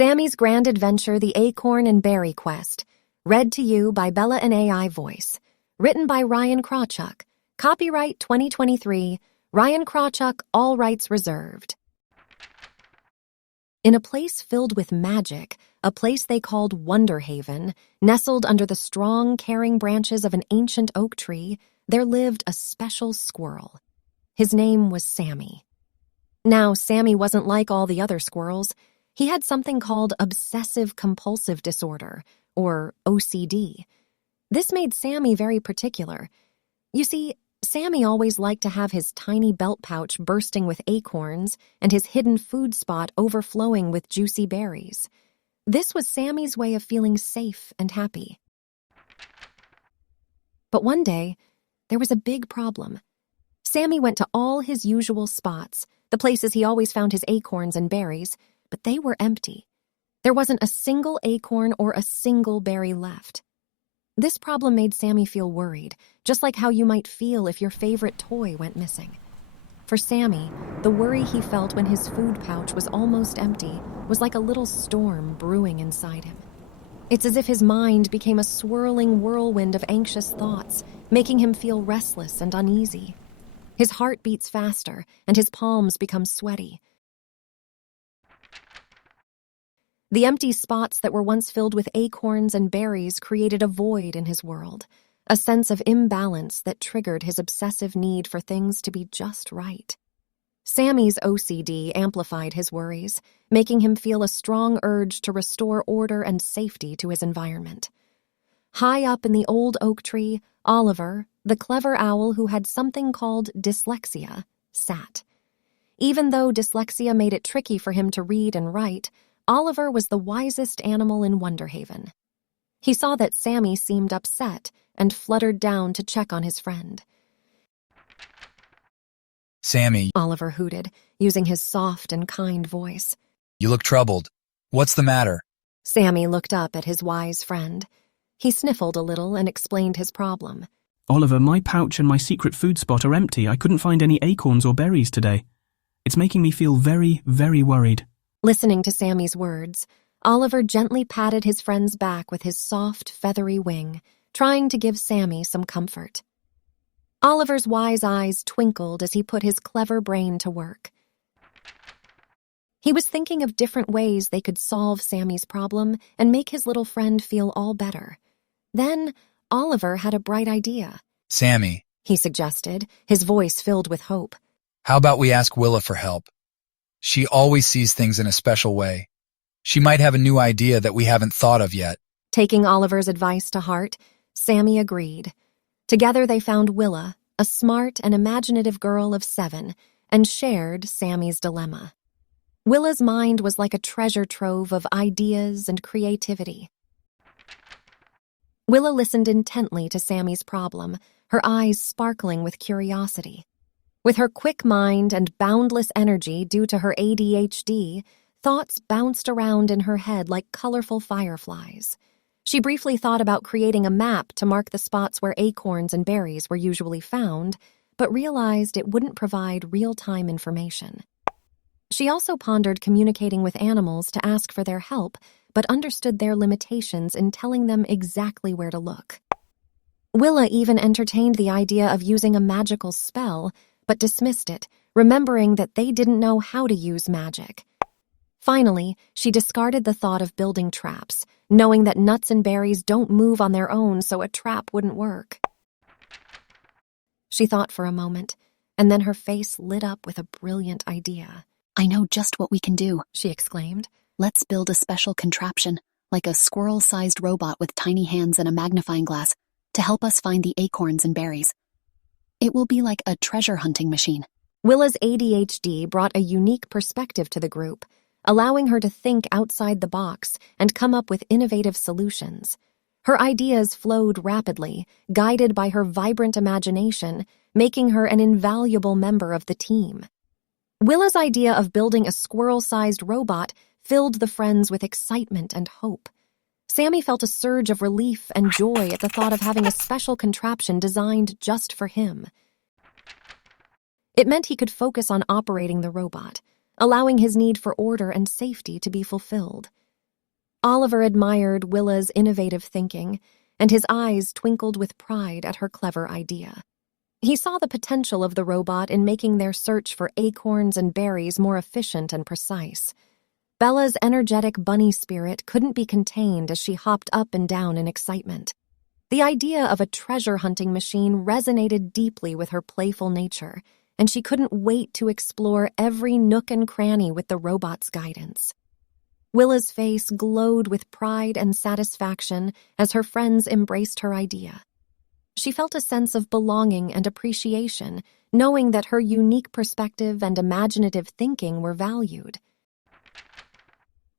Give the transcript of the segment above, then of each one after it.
Sammy's Grand Adventure, The Acorn and Berry Quest. Read to you by Bella and AI Voice. Written by Ryan Krawchuk. Copyright 2023. Ryan Krawchuk, all rights reserved. In a place filled with magic, a place they called Wonderhaven, nestled under the strong, caring branches of an ancient oak tree, there lived a special squirrel. His name was Sammy. Now, Sammy wasn't like all the other squirrels. He had something called obsessive-compulsive disorder, or OCD. This made Sammy very particular. You see, Sammy always liked to have his tiny belt pouch bursting with acorns and his hidden food spot overflowing with juicy berries. This was Sammy's way of feeling safe and happy. But one day, there was a big problem. Sammy went to all his usual spots, the places he always found his acorns and berries, but they were empty. There wasn't a single acorn or a single berry left. This problem made Sammy feel worried, just like how you might feel if your favorite toy went missing. For Sammy, the worry he felt when his food pouch was almost empty was like a little storm brewing inside him. It's as if his mind became a swirling whirlwind of anxious thoughts, making him feel restless and uneasy. His heart beats faster, and his palms become sweaty. The empty spots that were once filled with acorns and berries created a void in his world, a sense of imbalance that triggered his obsessive need for things to be just right. Sammy's OCD amplified his worries, making him feel a strong urge to restore order and safety to his environment. High up in the old oak tree, Oliver, the clever owl who had something called dyslexia, sat. Even though dyslexia made it tricky for him to read and write, Oliver was the wisest animal in Wonderhaven. He saw that Sammy seemed upset and fluttered down to check on his friend. Sammy, Oliver hooted, using his soft and kind voice. you look troubled. What's the matter? Sammy looked up at his wise friend. He sniffled a little and explained his problem. Oliver, my pouch and my secret food spot are empty. I couldn't find any acorns or berries today. It's making me feel very, very worried. Listening to Sammy's words, Oliver gently patted his friend's back with his soft, feathery wing, trying to give Sammy some comfort. Oliver's wise eyes twinkled as he put his clever brain to work. He was thinking of different ways they could solve Sammy's problem and make his little friend feel all better. Then, Oliver had a bright idea. Sammy, He suggested, his voice filled with hope. how about we ask Willa for help? She always sees things in a special way. She might have a new idea that we haven't thought of yet. Taking Oliver's advice to heart, Sammy agreed. Together they found Willa, a smart and imaginative girl of 7, and shared Sammy's dilemma. Willa's mind was like a treasure trove of ideas and creativity. Willa listened intently to Sammy's problem, her eyes sparkling with curiosity. With her quick mind and boundless energy due to her ADHD, thoughts bounced around in her head like colorful fireflies. She briefly thought about creating a map to mark the spots where acorns and berries were usually found, but realized it wouldn't provide real-time information. She also pondered communicating with animals to ask for their help, but understood their limitations in telling them exactly where to look. Willa even entertained the idea of using a magical spell, but dismissed it, remembering that they didn't know how to use magic. Finally, she discarded the thought of building traps, knowing that nuts and berries don't move on their own, so a trap wouldn't work. She thought for a moment, and then her face lit up with a brilliant idea. I know just what we can do, She exclaimed. Let's build a special contraption, like a squirrel-sized robot with tiny hands and a magnifying glass, to help us find the acorns and berries. It will be like a treasure hunting machine. Willa's ADHD brought a unique perspective to the group, allowing her to think outside the box and come up with innovative solutions. Her ideas flowed rapidly, guided by her vibrant imagination, making her an invaluable member of the team. Willa's idea of building a squirrel-sized robot filled the friends with excitement and hope. Sammy felt a surge of relief and joy at the thought of having a special contraption designed just for him. It meant he could focus on operating the robot, allowing his need for order and safety to be fulfilled. Oliver admired Willa's innovative thinking, and his eyes twinkled with pride at her clever idea. He saw the potential of the robot in making their search for acorns and berries more efficient and precise. Bella's energetic bunny spirit couldn't be contained as she hopped up and down in excitement. The idea of a treasure-hunting machine resonated deeply with her playful nature, and she couldn't wait to explore every nook and cranny with the robot's guidance. Willa's face glowed with pride and satisfaction as her friends embraced her idea. She felt a sense of belonging and appreciation, knowing that her unique perspective and imaginative thinking were valued.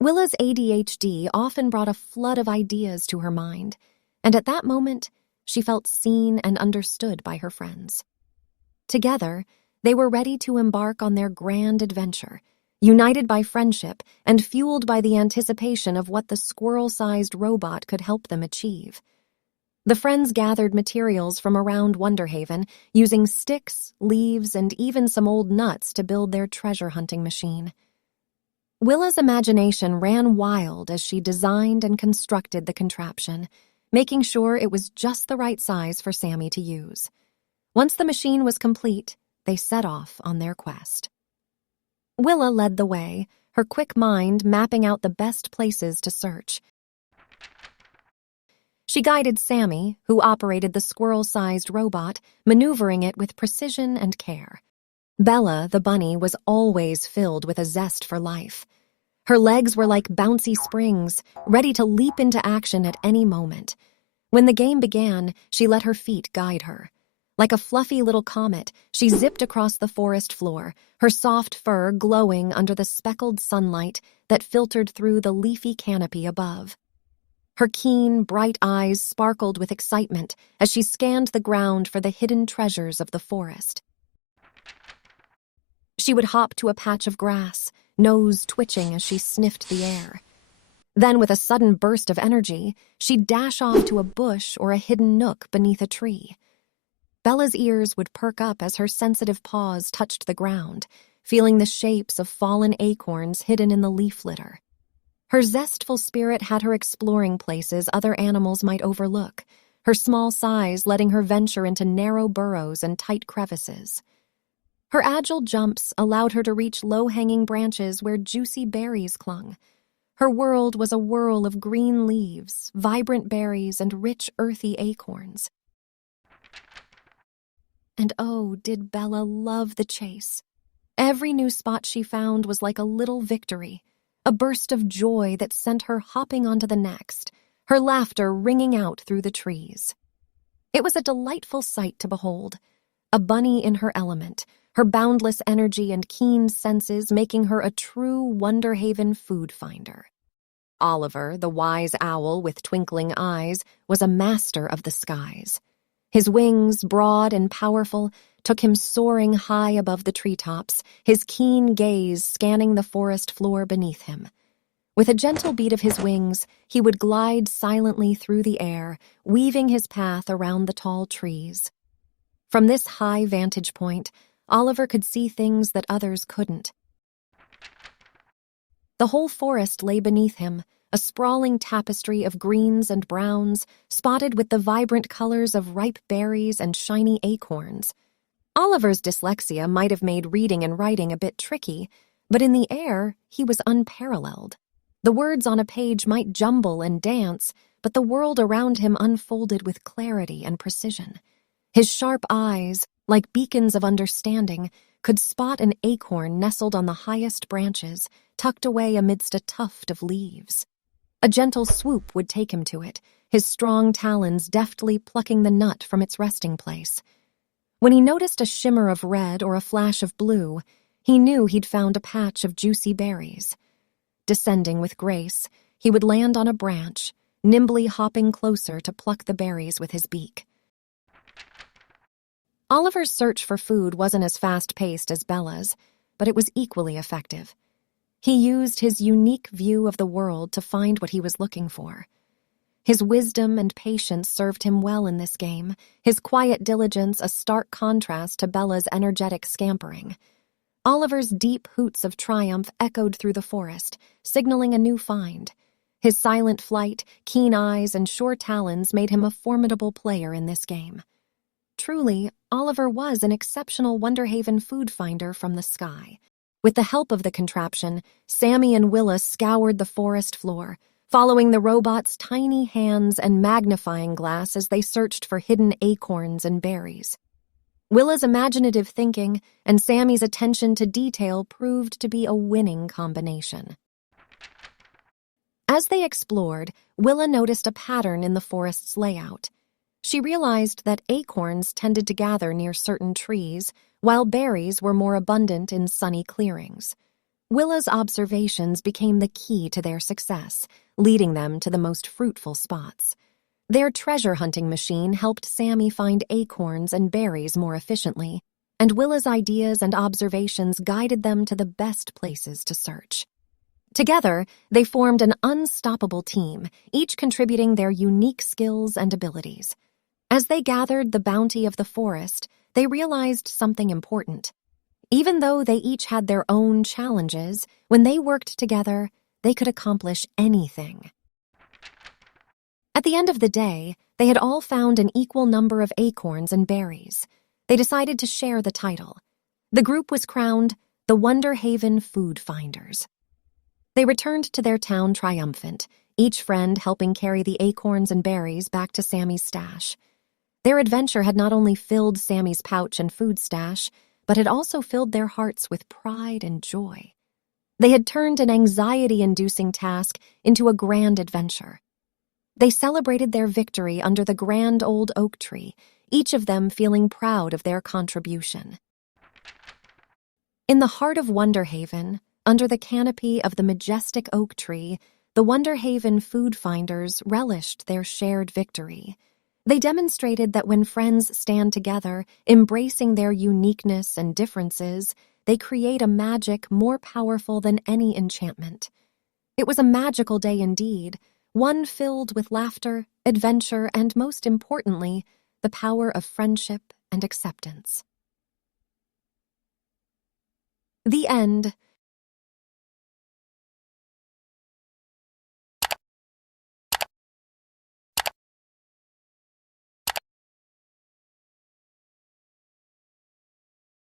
Willa's ADHD often brought a flood of ideas to her mind, and at that moment, she felt seen and understood by her friends. Together, they were ready to embark on their grand adventure, united by friendship and fueled by the anticipation of what the squirrel-sized robot could help them achieve. The friends gathered materials from around Wonderhaven, using sticks, leaves, and even some old nuts to build their treasure-hunting machine. Willa's imagination ran wild as she designed and constructed the contraption, making sure it was just the right size for Sammy to use. Once the machine was complete, they set off on their quest. Willa led the way, her quick mind mapping out the best places to search. She guided Sammy, who operated the squirrel-sized robot, maneuvering it with precision and care. Bella, the bunny, was always filled with a zest for life. Her legs were like bouncy springs, ready to leap into action at any moment. When the game began, she let her feet guide her. Like a fluffy little comet, she zipped across the forest floor, her soft fur glowing under the speckled sunlight that filtered through the leafy canopy above. Her keen, bright eyes sparkled with excitement as she scanned the ground for the hidden treasures of the forest. She would hop to a patch of grass, nose twitching as she sniffed the air. Then, with a sudden burst of energy, she'd dash off to a bush or a hidden nook beneath a tree. Bella's ears would perk up as her sensitive paws touched the ground, feeling the shapes of fallen acorns hidden in the leaf litter. Her zestful spirit had her exploring places other animals might overlook, her small size letting her venture into narrow burrows and tight crevices. Her agile jumps allowed her to reach low-hanging branches where juicy berries clung. Her world was a whirl of green leaves, vibrant berries, and rich, earthy acorns. And oh, did Bella love the chase. Every new spot she found was like a little victory, a burst of joy that sent her hopping onto the next, her laughter ringing out through the trees. It was a delightful sight to behold, a bunny in her element, her boundless energy and keen senses making her a true Wonderhaven food finder. Oliver, the wise owl with twinkling eyes, was a master of the skies. His wings, broad and powerful, took him soaring high above the treetops, his keen gaze scanning the forest floor beneath him. With a gentle beat of his wings, he would glide silently through the air, weaving his path around the tall trees. From this high vantage point, Oliver could see things that others couldn't. The whole forest lay beneath him, a sprawling tapestry of greens and browns, spotted with the vibrant colors of ripe berries and shiny acorns. Oliver's dyslexia might have made reading and writing a bit tricky, but in the air, he was unparalleled. The words on a page might jumble and dance, but the world around him unfolded with clarity and precision. His sharp eyes, like beacons of understanding, could spot an acorn nestled on the highest branches, tucked away amidst a tuft of leaves. A gentle swoop would take him to it, his strong talons deftly plucking the nut from its resting place. When he noticed a shimmer of red or a flash of blue, he knew he'd found a patch of juicy berries. Descending with grace, he would land on a branch, nimbly hopping closer to pluck the berries with his beak. Oliver's search for food wasn't as fast-paced as Bella's, but it was equally effective. He used his unique view of the world to find what he was looking for. His wisdom and patience served him well in this game, his quiet diligence a stark contrast to Bella's energetic scampering. Oliver's deep hoots of triumph echoed through the forest, signaling a new find. His silent flight, keen eyes, and sure talons made him a formidable player in this game. Truly, Oliver was an exceptional Wonderhaven food finder from the sky. With the help of the contraption, Sammy and Willa scoured the forest floor, following the robot's tiny hands and magnifying glass as they searched for hidden acorns and berries. Willa's imaginative thinking and Sammy's attention to detail proved to be a winning combination. As they explored, Willa noticed a pattern in the forest's layout. She realized that acorns tended to gather near certain trees, while berries were more abundant in sunny clearings. Willa's observations became the key to their success, leading them to the most fruitful spots. Their treasure hunting machine helped Sammy find acorns and berries more efficiently, and Willa's ideas and observations guided them to the best places to search. Together, they formed an unstoppable team, each contributing their unique skills and abilities. As they gathered the bounty of the forest, they realized something important. Even though they each had their own challenges, when they worked together, they could accomplish anything. At the end of the day, they had all found an equal number of acorns and berries. They decided to share the title. The group was crowned the Wonderhaven Food Finders. They returned to their town triumphant, each friend helping carry the acorns and berries back to Sammy's stash. Their adventure had not only filled Sammy's pouch and food stash, but had also filled their hearts with pride and joy. They had turned an anxiety-inducing task into a grand adventure. They celebrated their victory under the grand old oak tree, each of them feeling proud of their contribution. In the heart of Wonderhaven, under the canopy of the majestic oak tree, the Wonderhaven food finders relished their shared victory. They demonstrated that when friends stand together, embracing their uniqueness and differences, they create a magic more powerful than any enchantment. It was a magical day indeed, one filled with laughter, adventure, and most importantly, the power of friendship and acceptance. The end.